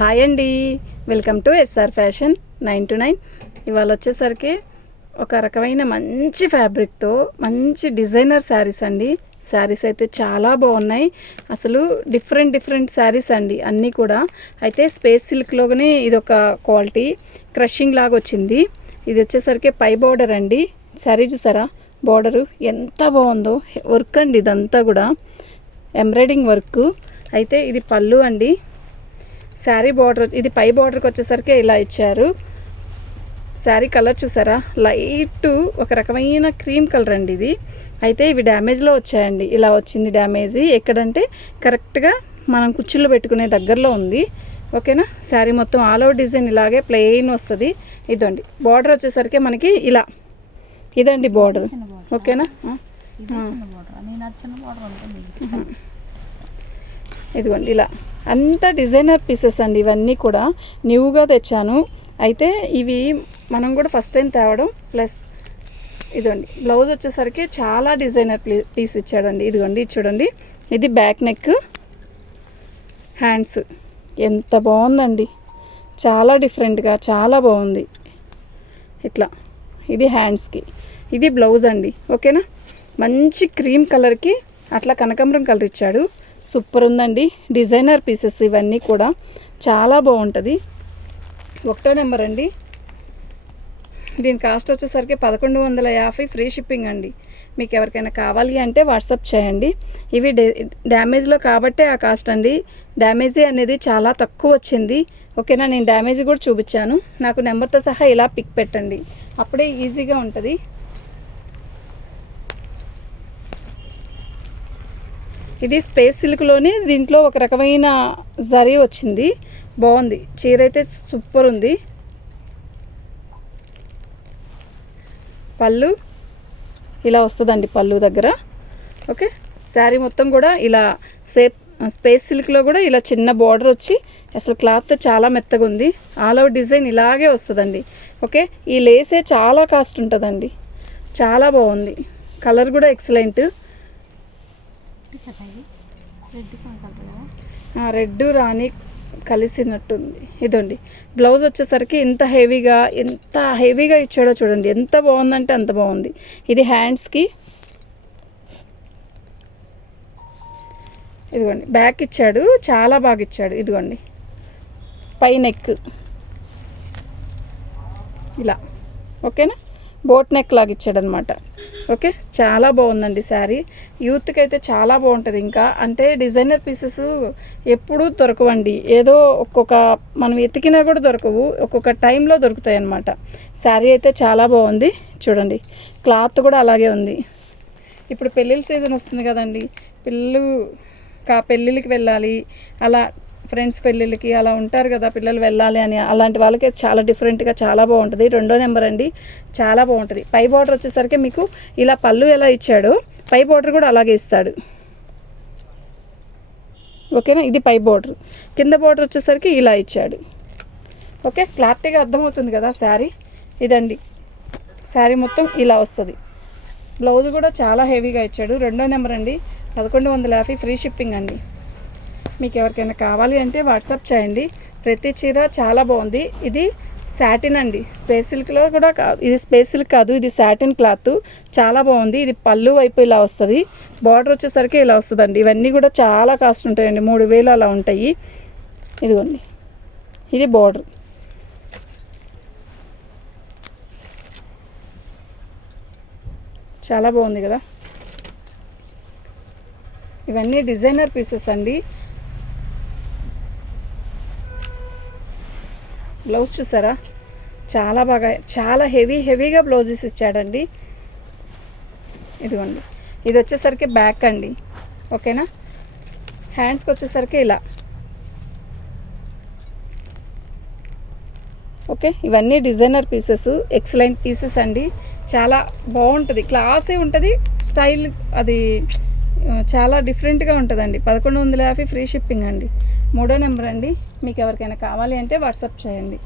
Hi అండి. Welcome to SR fashion nine to nine. ఇవాళ వచ్చేసరికి ఒక రకమైన మంచి ఫ్యాబ్రిక్తో మంచి డిజైనర్ శారీస్ అండి. శారీస్ అయితే చాలా బాగున్నాయి. అసలు డిఫరెంట్ డిఫరెంట్ శారీస్ అండి. అన్నీ కూడా. అయితే స్పేస్ సిల్క్లోనే ఇది ఒక క్వాలిటీ క్రషింగ్ లాగా వచ్చింది. ఇది వచ్చేసరికి పై బార్డర్ అండి. శారీ చూసారా? బార్డరు ఎంత బాగుందో. వర్క్ అండి ఇదంతా కూడా. ఎంబ్రాయిడింగ్ వర్క్ అయితే ఇది పళ్ళు అండి. శారీ బార్డర్ ఇది పై బార్డర్కి వచ్చేసరికి ఇలా ఇచ్చారు. శారీ కలర్ చూసారా? లైట్ ఒక రకమైన క్రీమ్ కలర్ అండి ఇది. అయితే ఇవి డ్యామేజ్లో వచ్చాయండి. ఇలా వచ్చింది డ్యామేజ్. ఎక్కడంటే కరెక్ట్గా మనం కుర్చీలో పెట్టుకునే దగ్గరలో ఉంది. ఓకేనా? శారీ మొత్తం ఆల్ ఓవర్ డిజైన్ ఇలాగే ప్లెయిన్ వస్తుంది. ఇదండి. బార్డర్ వచ్చేసరికి మనకి ఇలా. ఇదండి బార్డర్. ఓకేనా? ఇదిగోండి ఇలా. అంత డిజైనర్ పీసెస్ అండి ఇవన్నీ కూడా. న్యూగా తెచ్చాను. అయితే ఇవి మనం కూడా ఫస్ట్ టైం తేవడం ప్లస్ ఇదిగోండి బ్లౌజ్ వచ్చేసరికి చాలా డిజైనర్ పీస్ ఇచ్చాడండి. ఇదిగోండి ఇది చూడండి. ఇది బ్యాక్ నెక్ హ్యాండ్స్ ఎంత బాగుందండి. చాలా డిఫరెంట్గా చాలా బాగుంది. ఇట్లా ఇది హ్యాండ్స్కి ఇది బ్లౌజ్ అండి. ఓకేనా? మంచి క్రీమ్ కలర్కి అట్లా కనకాంబరం కలర్ ఇచ్చాడు. సూపర్ ఉందండి. డిజైనర్ పీసెస్ ఇవన్నీ కూడా. చాలా బాగుంటుంది. ఒకటో నెంబర్ అండి. దీని కాస్ట్ వచ్చేసరికి పదకొండు వందల యాభై ఫ్రీ షిప్పింగ్ అండి. మీకు ఎవరికైనా కావాలి అంటే వాట్సాప్ చేయండి. ఇవి డే డ్యామేజ్లో కాబట్టే ఆ కాస్ట్ అండి. డ్యామేజీ అనేది చాలా తక్కువ వచ్చింది. ఓకేనా? నేను డ్యామేజ్ కూడా చూపించాను. నాకు నెంబర్తో సహా ఇలా పిక్ పెట్టండి. అప్పుడే ఈజీగా ఉంటుంది. ఇది స్పేస్ సిల్క్లోనే దీంట్లో ఒక రకమైన జరీ వచ్చింది. బాగుంది. చీర అయితే సూపర్ ఉంది. పళ్ళు. ఇలా వస్తుందండి పళ్ళు దగ్గర. ఓకే? శారీ మొత్తం కూడా ఇలా సేప్ స్పేస్ సిల్క్లో కూడా ఇలా చిన్న బార్డర్ వచ్చి అసలు క్లాత్ చాలా మెత్తగా ఉంది. ఆల్ ఓవర్ డిజైన్ ఇలాగే వస్తుందండి. ఓకే? ఈ లేసే చాలా కాస్ట్ ఉంటుందండి. చాలా బాగుంది. కలర్ కూడా ఎక్సలెంట్. రెడ్ రాణి కలిసినట్టుంది. ఇదండి. బ్లౌజ్ వచ్చేసరికి ఎంత హెవీగా ఎంత హెవీగా ఇచ్చాడో చూడండి. ఎంత బాగుందంటే అంత బాగుంది. ఇది హ్యాండ్స్కి. ఇదిగోండి. బ్యాక్ ఇచ్చాడు. చాలా బాగా ఇచ్చాడు. ఇదిగోండి. పై నెక్. ఇలా. ఓకేనా? బోట్ నెక్ లాగా ఇచ్చాడనమాట. ఓకే? చాలా బాగుందండి శారీ. యూత్కి అయితే చాలా బాగుంటుంది ఇంకా. అంటే డిజైనర్ పీసెస్ ఎప్పుడూ దొరకవండి. ఏదో ఒక్కొక్క మనం ఎతికినా కూడా దొరకవు. ఒక్కొక్క టైంలో దొరుకుతాయి అన్నమాట శారీ అయితే చాలా బాగుంది. చూడండి. క్లాత్ కూడా అలాగే ఉంది. ఇప్పుడు పెళ్ళిళ్ళ సీజన్ వస్తుంది కదండి. పిల్లలు కా పెళ్ళిళ్ళకి వెళ్ళాలి. అలా ఫ్రెండ్స్ పెళ్ళిళ్ళకి అలా ఉంటారు కదా పిల్లలు వెళ్ళాలి అని అలాంటి వాళ్ళకి చాలా డిఫరెంట్గా చాలా బాగుంటుంది. రెండో నెంబర్ అండి చాలా బాగుంటుంది. పై బార్డర్ వచ్చేసరికి మీకు ఇలా పళ్ళు ఎలా ఇచ్చాడో పై బార్డర్ కూడా అలాగే ఇస్తాడు. ఓకేనా ఇది పై బార్డర్ కింద బార్డర్ వచ్చేసరికి ఇలా ఇచ్చాడు. ఓకే క్లారిటీగా అర్థమవుతుంది కదా శారీ? ఇదండి. శారీ మొత్తం ఇలా వస్తుంది. బ్లౌజ్ కూడా చాలా హెవీగా ఇచ్చాడు. రెండో నెంబర్ అండి పదకొండు వందల యాభై ఫ్రీ షిప్పింగ్ అండి. మీకు ఎవరికైనా కావాలి అంటే వాట్సాప్ చేయండి. ప్రతి చీర చాలా బాగుంది. ఇది సాటిన్ అండి. స్పేస్ సిల్క్లో కూడా కాదు ఇది స్పేస్ సిల్క్ కాదు ఇది సాటిన్ క్లాత్ చాలా బాగుంది. ఇది పళ్ళు వైపు ఇలా వస్తుంది. బార్డర్ వచ్చేసరికి ఇలా వస్తుందండి. ఇవన్నీ కూడా చాలా కాస్ట్ ఉంటాయండి. మూడు వేలు అలా ఉంటాయి. ఇదిగోండి. ఇది బార్డర్ చాలా బాగుంది కదా? ఇవన్నీ డిజైనర్ పీసెస్ అండి. బ్లౌజ్ చూసారా? చాలా బాగా చాలా హెవీ హెవీగా బ్లౌజెస్ ఇచ్చాడండి. ఇదిగోండి. ఇది వచ్చేసరికి బ్యాక్ అండి. ఓకేనా? హ్యాండ్స్కి వచ్చేసరికి ఇలా. ఓకే? ఇవన్నీ డిజైనర్ పీసెస్ ఎక్సలెంట్ పీసెస్ అండి. చాలా బాగుంటుంది. క్లాసే ఉంటుంది. స్టైల్ అది చాలా డిఫరెంట్గా ఉంటుందండి. పదకొండు వందల యాభై ఫ్రీ షిప్పింగ్ అండి. మూడో నెంబర్ అండి. మీకు ఎవరికైనా కావాలి అంటే వాట్సాప్ చేయండి.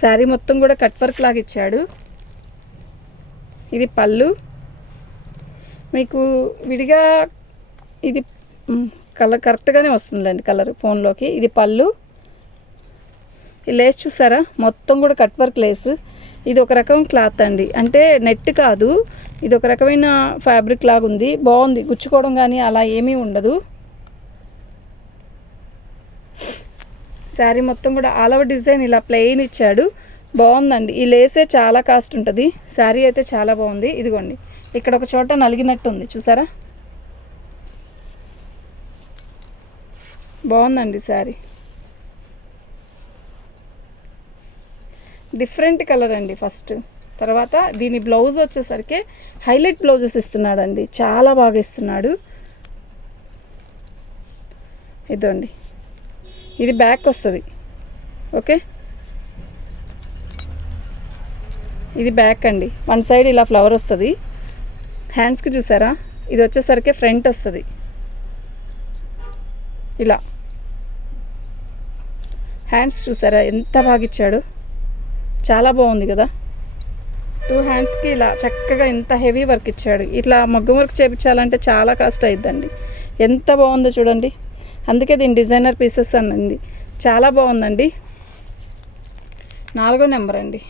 శారీ మొత్తం కూడా కట్ వర్క్ లాగా ఇచ్చాడు. ఇది పళ్ళు. మీకు విడిగా ఇది కలర్ కరెక్ట్గానే వస్తుందండి కలర్ ఫోన్లోకి. ఇది పళ్ళు. ఈ లేస్ చూసారా? మొత్తం కూడా కట్ వర్క్ లేస్. ఇది ఒక రకం క్లాత్ అండి. అంటే నెట్ కాదు. ఇది ఒక రకమైన ఫ్యాబ్రిక్ లాగా ఉంది. బాగుంది. గుచ్చుకోవడం కానీ అలా ఏమీ ఉండదు. శారీ మొత్తం కూడా ఆల్ ఓవర్ డిజైన్ ఇలా ప్లెయిన్ ఇచ్చాడు. బాగుందండి. ఈ లేసే చాలా కాస్ట్ ఉంటుంది. శారీ అయితే చాలా బాగుంది. ఇదిగోండి. ఇక్కడ ఒక చోట నలిగినట్టు ఉంది. చూసారా? బాగుందండి శారీ. డిఫరెంట్ కలర్ అండి ఫస్ట్. తర్వాత దీని బ్లౌజ్ వచ్చేసరికి హైలైట్ బ్లౌజెస్ ఇస్తున్నాడండి. చాలా బాగా ఇస్తున్నాడు. ఇదండి ఇది బ్యాక్ వస్తుంది. ఓకే? ఇది బ్యాక్ అండి. వన్ సైడ్ ఇలా ఫ్లవర్ వస్తుంది. హ్యాండ్స్కి చూసారా? ఇది వచ్చేసరికి ఫ్రంట్ వస్తుంది. ఇలా. హ్యాండ్స్ చూసారా? ఎంత బాగా ఇచ్చాడు. చాలా బాగుంది కదా. టూ హ్యాండ్స్కి ఇలా చక్కగా ఇంత హెవీ వర్క్ ఇచ్చాడు. ఇట్లా మగ్గం వర్క్ చేయించాలంటే చాలా కాస్ట్ అయిద్దండి. ఎంత బాగుందో చూడండి. అందుకే దీని డిజైనర్ పీసెస్ అన్నది. చాలా బాగుందండి. నాలుగో నెంబర్ అండి.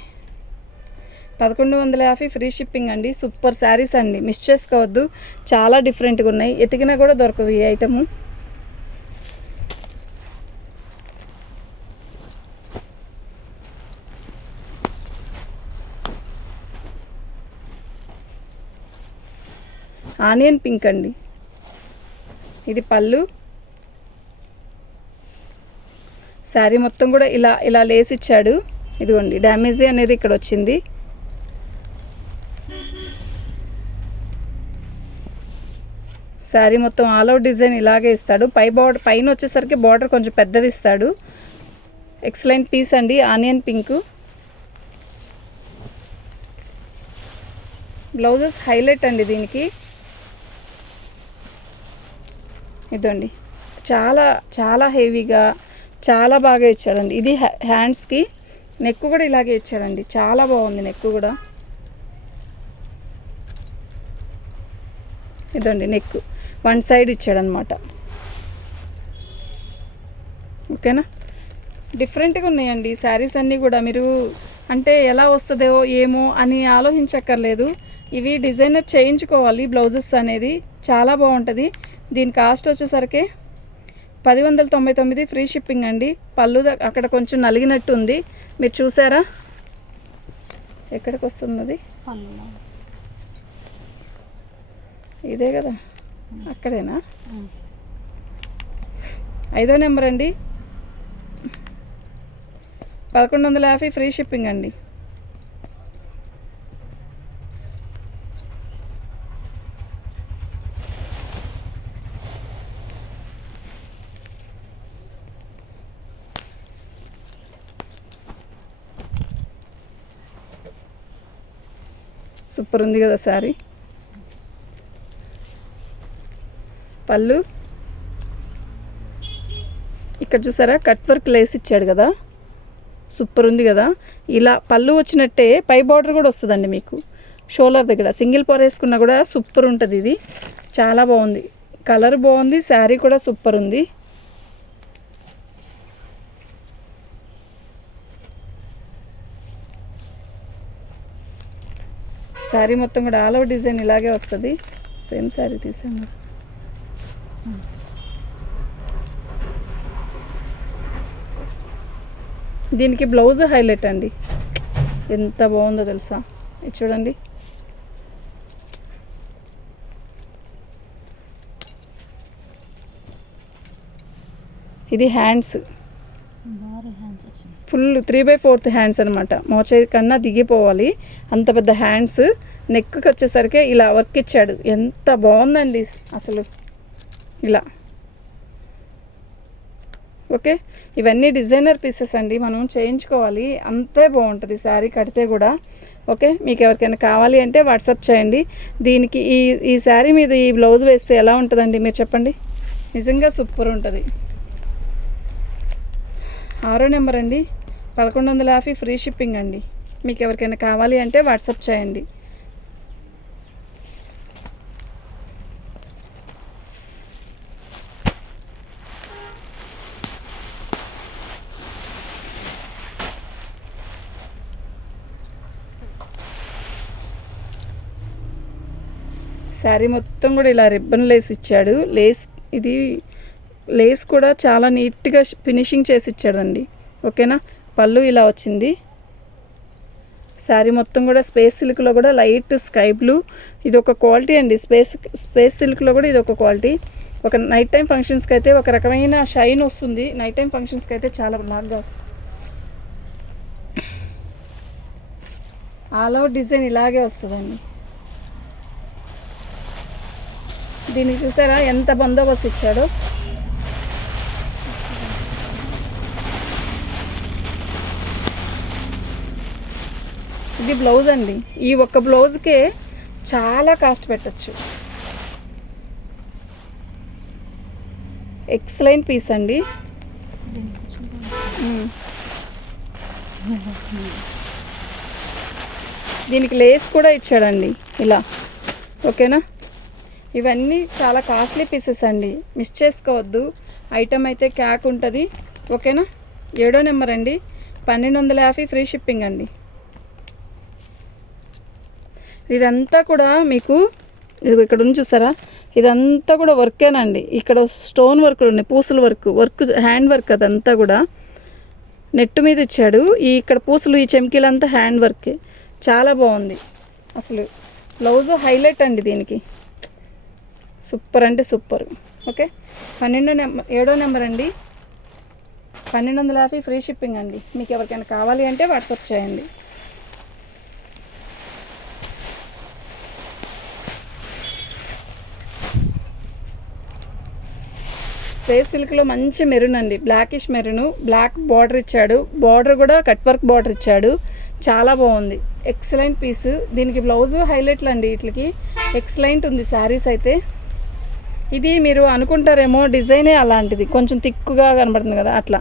పదకొండు వందల యాభై ఫ్రీ షిప్పింగ్ అండి. సూపర్ శారీస్ అండి. మిస్ చేసుకోవద్దు. చాలా డిఫరెంట్గా ఉన్నాయి. ఎతికినా కూడా దొరకవు ఈ ఐటము ఆనియన్ పింక్ అండి. ఇది పళ్ళు. శారీ మొత్తం కూడా ఇలా ఇలా లేసి ఇచ్చాడు. ఇదిగోండి డ్యామేజీ అనేది ఇక్కడ వచ్చింది. శారీ మొత్తం ఆల్ అవుట్ డిజైన్ ఇలాగే ఇస్తాడు. పై బార్డర్ పైన వచ్చేసరికి బార్డర్ కొంచెం పెద్దది ఇస్తాడు. ఎక్సలెంట్ పీస్ అండి ఆనియన్ పింక్. బ్లౌజెస్ హైలైట్ అండి దీనికి. ఇదండి. చాలా చాలా హెవీగా చాలా బాగా ఇచ్చాడండి. ఇది హ్యా- హ్యాండ్స్కి నెక్ కూడా ఇలాగే ఇచ్చాడండి. చాలా బాగుంది నెక్ కూడా. ఇదండి నెక్ వన్ సైడ్ ఇచ్చాడనమాట. ఓకేనా? డిఫరెంట్గా ఉన్నాయండి శారీస్ అన్నీ కూడా. మీరు అంటే ఎలా వస్తుందో ఏమో అని ఆలోచించక్కర్లేదు. ఇవి డిజైనర్ చేయించుకోవాలి బ్లౌజెస్ అనేది. చాలా బాగుంటుంది. దీని కాస్ట్ వచ్చేసరికి పది వందల తొంభై తొమ్మిది ఫ్రీ షిప్పింగ్ అండి. పళ్ళు అక్కడ కొంచెం నలిగినట్టు ఉంది. మీరు చూసారా? ఎక్కడికి వస్తున్నది? ఇదే కదా. అక్కడేనా? ఐదో నెంబర్ అండి. పదకొండు వందల యాభై ఫ్రీ షిప్పింగ్ అండి. సూపర్ ఉంది కదా సారీ పళ్ళు. ఇక్కడ చూసారా? కట్ వర్క్ లేస్ ఇచ్చాడు కదా. సూపర్ ఉంది కదా. ఇలా పళ్ళు వచ్చినట్టే పై బార్డర్ కూడా వస్తుందండి మీకు. షోలర్ దగ్గర. సింగిల్ పొర వేసుకున్నా కూడా సూపర్ ఉంటుంది ఇది. చాలా బాగుంది. కలర్ బాగుంది శారీ కూడా సూపర్ ఉంది. శారీ మొత్తం కూడా ఆల్ ఓవర్ డిజైన్ ఇలాగే వస్తుంది. సేమ్ శారీ తీసాము hmm. దీనికి బ్లౌజ్ హైలైట్ అండి. ఎంత బాగుందో తెలుసా? ఇది చూడండి. ఇది hands. Full three by fourth hands అనమాట మోచే కన్నా దిగిపోవాలి. అంత పెద్ద హ్యాండ్స్ నెక్కి వచ్చేసరికి ఇలా వర్క్ ఇచ్చాడు. ఎంత బాగుందండి అసలు. ఇలా. ఓకే? ఇవన్నీ డిజైనర్ పీసెస్ అండి. మనం చేయించుకోవాలి. అంతే బాగుంటుంది. శారీ కడితే కూడా. ఓకే? మీకు ఎవరికైనా కావాలి అంటే వాట్సాప్ చేయండి. దీనికి ఈ ఈ శారీ మీద ఈ బ్లౌజ్ వేస్తే ఎలా ఉంటుందండి? మీరు చెప్పండి. నిజంగా సూపర్ ఉంటుంది. ఆరో నెంబర్ అండి. పదకొండు వందల యాభై ఫ్రీ షిప్పింగ్ అండి. మీకు ఎవరికైనా కావాలి అంటే వాట్సాప్ చేయండి. శారీ మొత్తం కూడా ఇలా రిబ్బన్ లేస్ ఇచ్చాడు. లేస్ ఇది లేస్ కూడా చాలా నీట్గా ఫినిషింగ్ చేసి ఇచ్చాడండి. ఓకేనా? పళ్ళు ఇలా వచ్చింది. శారీ మొత్తం కూడా స్పేస్ సిల్క్లో కూడా లైట్ స్కై బ్లూ. ఇది ఒక క్వాలిటీ అండి. స్పేస్ స్పేస్ సిల్క్లో కూడా ఇది ఒక క్వాలిటీ. ఒక నైట్ టైం ఫంక్షన్స్కి అయితే ఒక రకమైన షైన్ వస్తుంది. నైట్ టైం ఫంక్షన్స్కి అయితే చాలా బాగా. ఆల్ అవుట్ డిజైన్ ఇలాగే వస్తుందండి. దీన్ని చూసారా? ఎంత బందోబస్తు ఇచ్చాడో. ఇది బ్లౌజ్ అండి. ఈ ఒక్క బ్లౌజ్కే చాలా కాస్ట్ పెట్టచ్చు. ఎక్సలెంట్ పీస్ అండి. దీనికి దీనికి లేస్ కూడా ఇచ్చాడండి. ఇలా. ఓకేనా? ఇవన్నీ చాలా కాస్ట్లీ పీసెస్ అండి. మిస్ చేసుకోవద్దు. ఐటమ్ అయితే క్యాక్ ఉంటుంది. ఓకేనా? ఏడో నెంబర్ అండి. పన్నెండు వందల యాభై ఫ్రీ షిప్పింగ్ అండి. ఇదంతా కూడా మీకు ఇది ఇక్కడ ఉంది చూసారా? ఇదంతా కూడా వర్కేనండి. ఇక్కడ స్టోన్ వర్క్ ఉన్నాయి పూసల వర్క్ వర్క్ హ్యాండ్ వర్క్ అదంతా కూడా. నెట్ మీద ఇచ్చాడు. ఈ ఇక్కడ పూసలు ఈ చెమ్కీలంతా హ్యాండ్ వర్కే. చాలా బాగుంది. అసలు బ్లౌజ్ హైలైట్ అండి దీనికి. సూపర్ అంటే సూపర్. ఓకే? పన్నెండో నెంబర్ ఏడో నెంబర్ అండి. పన్నెండు వందల యాభై ఫ్రీ షిప్పింగ్ అండి. మీకు ఎవరికైనా కావాలి అంటే వాట్సాప్ చేయండి. స్పేస్ సిల్క్లో మంచి మెరూన్ అండి. బ్లాకిష్ మెరూన్ బ్లాక్ బార్డర్ ఇచ్చాడు. బార్డర్ కూడా కట్ వర్క్ బార్డర్ ఇచ్చాడు. చాలా బాగుంది. Excellent piece. దీనికి బ్లౌజ్ హైలైట్లు అండి వీటికి. ఎక్సలెంట్ ఉంది శారీస్ అయితే. ఇది మీరు అనుకుంటారేమో డిజైనే అలాంటిది. కొంచెం తిక్కుగా కనబడుతుంది కదా అట్లా.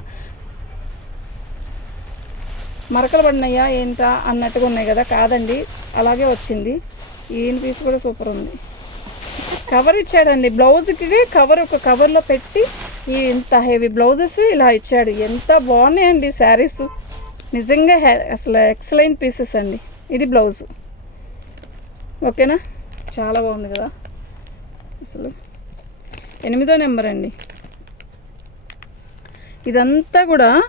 మరకలు పడినాయా ఏంటా అన్నట్టుగా ఉన్నాయి కదా కాదండి. అలాగే వచ్చింది. ఈయన పీస్ కూడా సూపర్ ఉంది. కవర్ ఇచ్చాడండి. బ్లౌజ్కి కవర్ ఒక కవర్లో పెట్టి ఈ ఇంత హెవీ బ్లౌజెస్ ఇలా ఇచ్చాడు. ఎంత బాగున్నాయండి శారీస్. నిజంగా హె- అసలు ఎక్సలెంట్ పీసెస్ అండి. ఇది బ్లౌజ్. ఓకేనా? చాలా బాగుంది కదా? అసలు ఎనిమిదో నెంబర్ అండి. ఇదంతా కూడా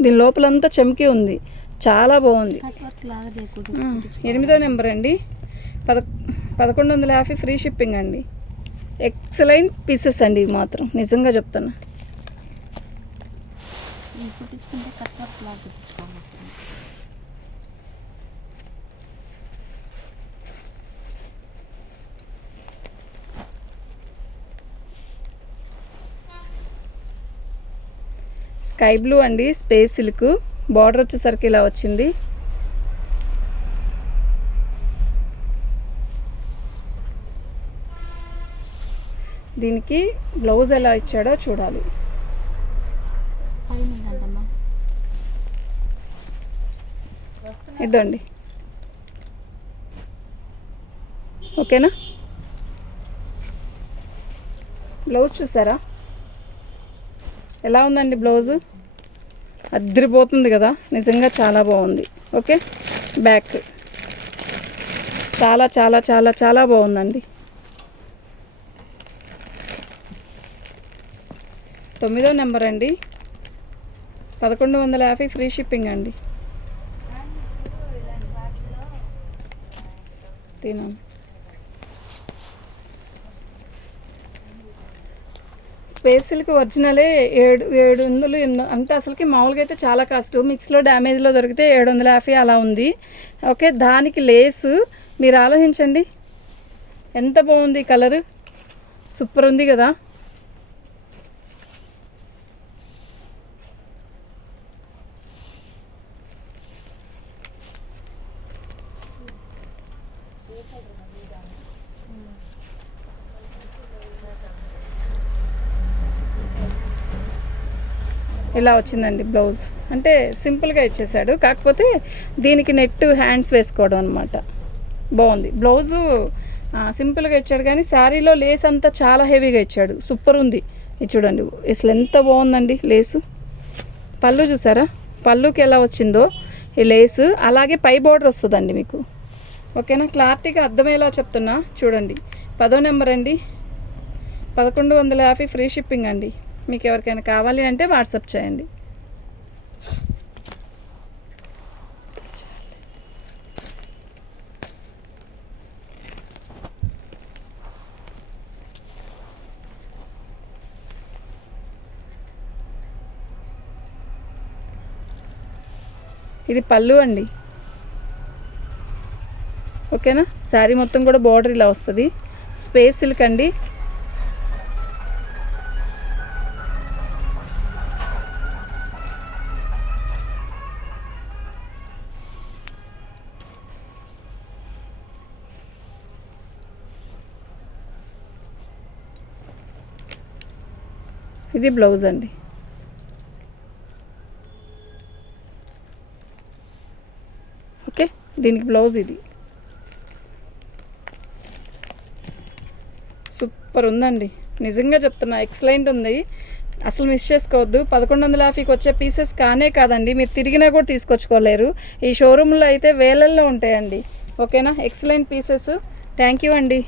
దీని లోపలంతా చెమ్కి ఉంది. చాలా బాగుంది. ఎనిమిదో నెంబర్ అండి. పద పదకొండు వందల యాభై ఫ్రీ షిప్పింగ్ అండి. ఎక్సలెంట్ పీసెస్ అండి ఇవి మాత్రం. నిజంగా చెప్తున్నా. స్కై బ్లూ అండి స్పేస్ సిల్క్ బార్డర్ వచ్చేసరికి ఇలా వచ్చింది. దీనికి బ్లౌజ్ ఎలా ఇచ్చాడో చూడాలి. ఇద్దండి. ఇదండి ఓకేనా? బ్లౌజ్ చూసారా? ఎలా ఉందండి బ్లౌజు? అద్దరిపోతుంది కదా నిజంగా చాలా బాగుంది. ఓకే? బ్యాక్. చాలా చాలా చాలా చాలా బాగుందండి. తొమ్మిదో నెంబర్ అండి. పదకొండు వందల యాభై ఫ్రీ షిప్పింగ్ అండి. తినం. స్పేస్ సిల్క్ ఒరిజినలే ఏడు ఏడు వందలు ఎనిమిది అంటే అసలుకి మామూలుగా అయితే చాలా కాస్ట్. మిక్స్లో డ్యామేజ్లో దొరికితే ఏడు వందల యాభై అలా ఉంది. ఓకే దానికి లేసు. మీరు ఆలోచించండి. ఎంత బాగుంది కలరు? సూపర్ ఉంది కదా. ఇలా వచ్చిందండి బ్లౌజ్. అంటే సింపుల్గా ఇచ్చేసాడు. కాకపోతే దీనికి నెట్ హ్యాండ్స్ వేసుకోవడం అనమాట బాగుంది. బ్లౌజు సింపుల్గా ఇచ్చాడు కానీ శారీలో లేస్ అంతా చాలా హెవీగా ఇచ్చాడు. సూపర్ ఉంది. ఇది చూడండి. అసలు ఎంత బాగుందండి లేసు. పళ్ళు చూసారా? పళ్ళుకి ఎలా వచ్చిందో ఈ లేసు. అలాగే పై బార్డర్ వస్తుందండి మీకు. ఓకేనా? క్లారిటీగా అర్థమయ్యేలా చెప్తున్నా. చూడండి. పదో నెంబర్ అండి. పదకొండు వందల యాభై ఫ్రీ షిప్పింగ్ అండి. మీకు ఎవరికైనా కావాలి అంటే వాట్సాప్ చేయండి. ఇది పళ్ళు అండి. ఓకేనా? శారీ మొత్తం కూడా బార్డర్ ఇలా వస్తుంది. స్పేస్ సిల్క్ అండి. ఇది బ్లౌజ్ అండి. ఓకే దీనికి బ్లౌజ్ ఇది. సూపర్ ఉందండి. నిజంగా చెప్తున్నా ఎక్సలెంట్ ఉంది. అసలు మిస్ చేసుకోవద్దు. పదకొండు వందల యాభైకి వచ్చే పీసెస్ కానే కాదండి. మీరు తిరిగినా కూడా తీసుకొచ్చుకోలేరు. ఈ షోరూంలో అయితే వేలల్లో ఉంటాయండి. ఓకేనా? Excellent pieces. థ్యాంక్ యూ అండి.